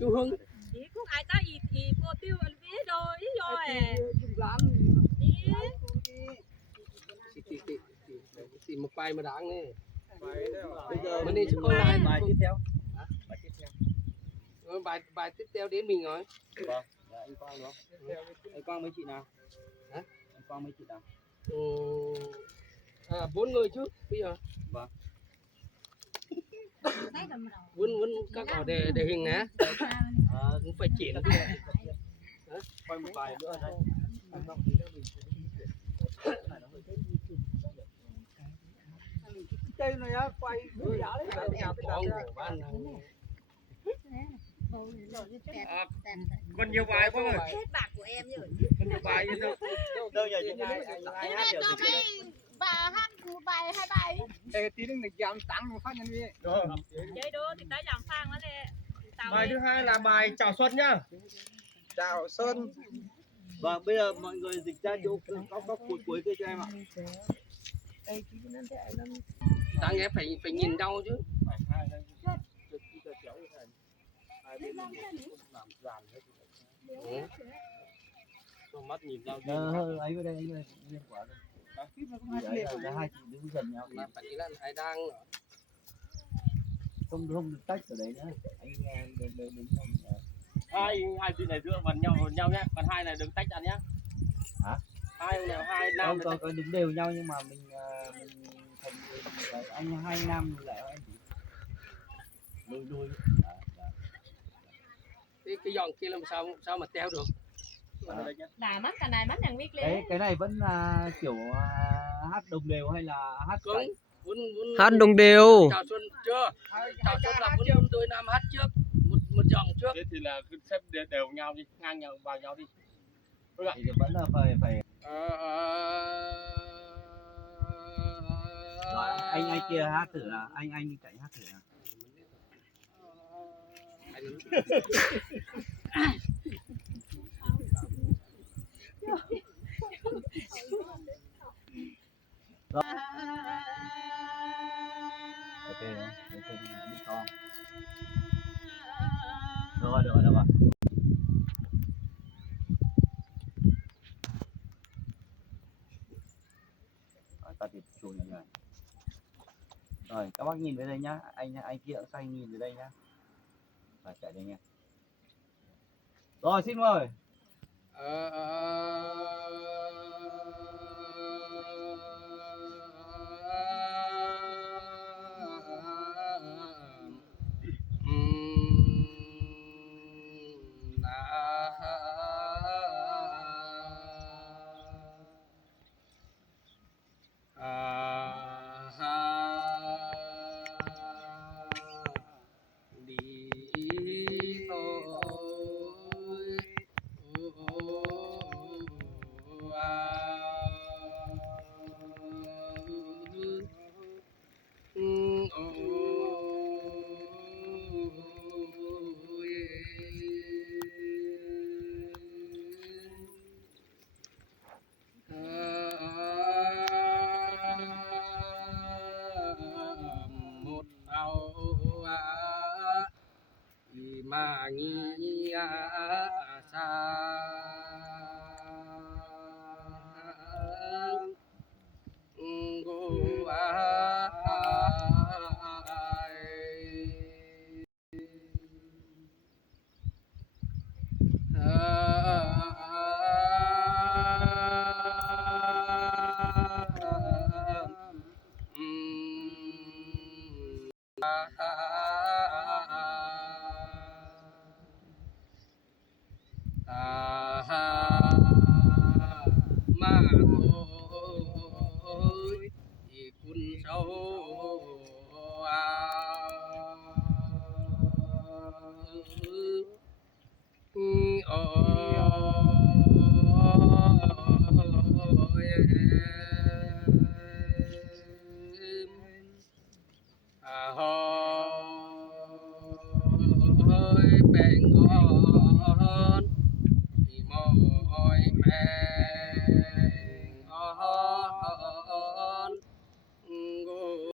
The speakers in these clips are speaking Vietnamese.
chú Hưng ý cũng ai ta ý cô tiêu ăn vía rồi ý rồi thì một bài mà đáng nè Bây giờ mình đi cho con lại bài tiếp theo. bài tiếp theo đến mình rồi. Vâng, anh Quang đó. Anh Quang mấy chị nào? Hả? Anh Quang mấy chị nào? 4 người chứ bây giờ. Vâng. Vẫn các ở để hình nè. Cũng phải chuyển. Quay một bài nữa đây. Cây này á, quay giá còn nhiều bài quá rồi. hết bạc của em rồi Còn nhiều bài như đâu. đâu nhờ những ai hát được bà hát một bài hai bài Ê, tí nữa mình giảm tăng một phát nhân viên. chơi đô thì tới giảm phang đó nè Bài thứ hai là bài chào xuân nhá. Chào Sơn. Vâng, bây giờ mọi người dịch ra chỗ góc cuối kia cho em ạ. Đáng lẽ phải nhìn đâu chứ. Mắt nhìn nhau ấy với đây ấy liên quả hai chị đứng gần nhau Mà phải là ai đang không được tách ở đấy nữa. Anh nghe đứng Hai chị này dựa vào nhau nhé. Còn hai này đừng tách ra nhé. Hả? Hai nam không có đứng đều nhau nhưng mà mình thành anh hai nam lại anh chỉ đuôi cái dòng kia làm sao mà treo được. đài mắt cả đài mắt nhàng viết lên cái này vẫn là kiểu hát đồng đều hay là hát cánh? Hát đồng đều. Chào xuân chưa? Chào xuân là vẫn đôi nam hát trước một dòng trước. Thế thì là cứ xếp đều nhau đi, ngang nhau vào nhau đi. Thì vẫn là phải rồi, anh kia hát thử là anh đi cạnh hát thử là ok đi con được rồi ta thì chùi nhỉ. Rồi các bác nhìn về đây nhá, anh kia cũng sang nhìn về đây nhá, và chạy đây nha. Rồi xin mời. mà nghi xa mà ôi kun sâu ôi bèn ngon thì mỏi mẹ ngon ngô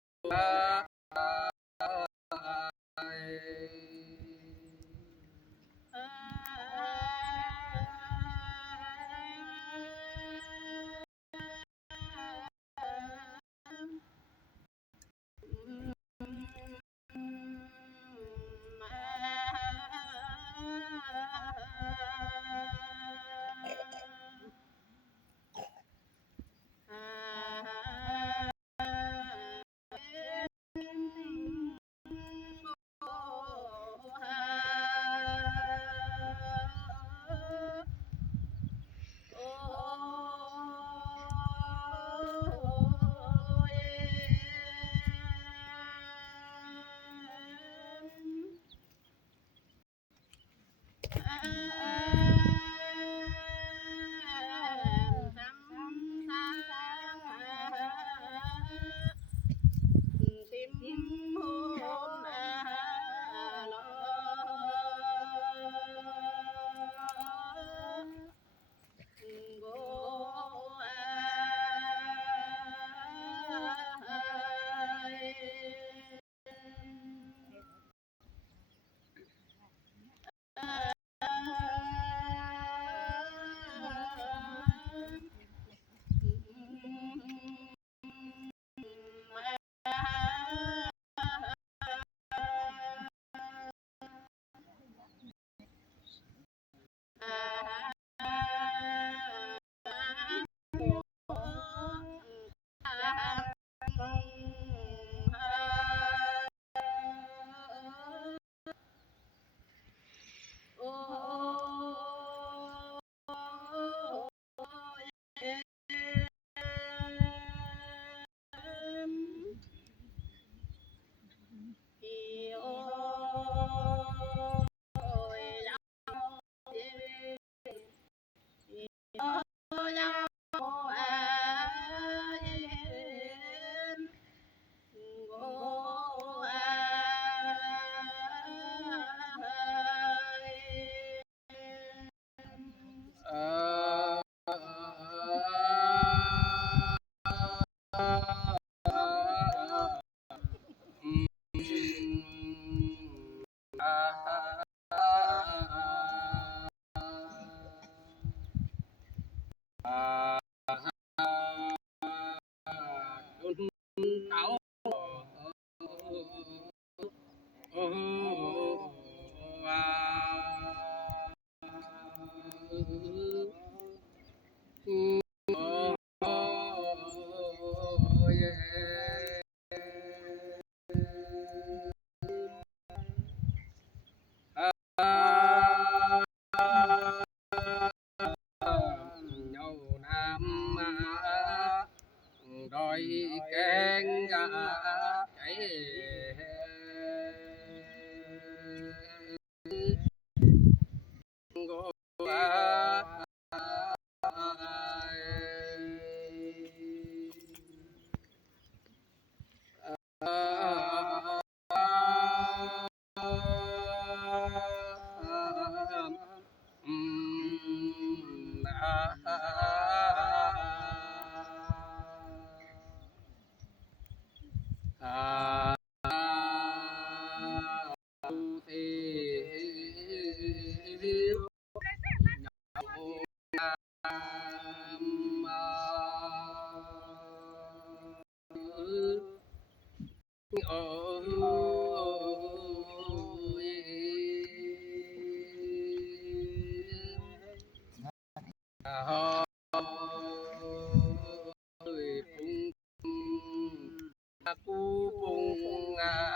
nhậu nam đòi kén cháy aku bunga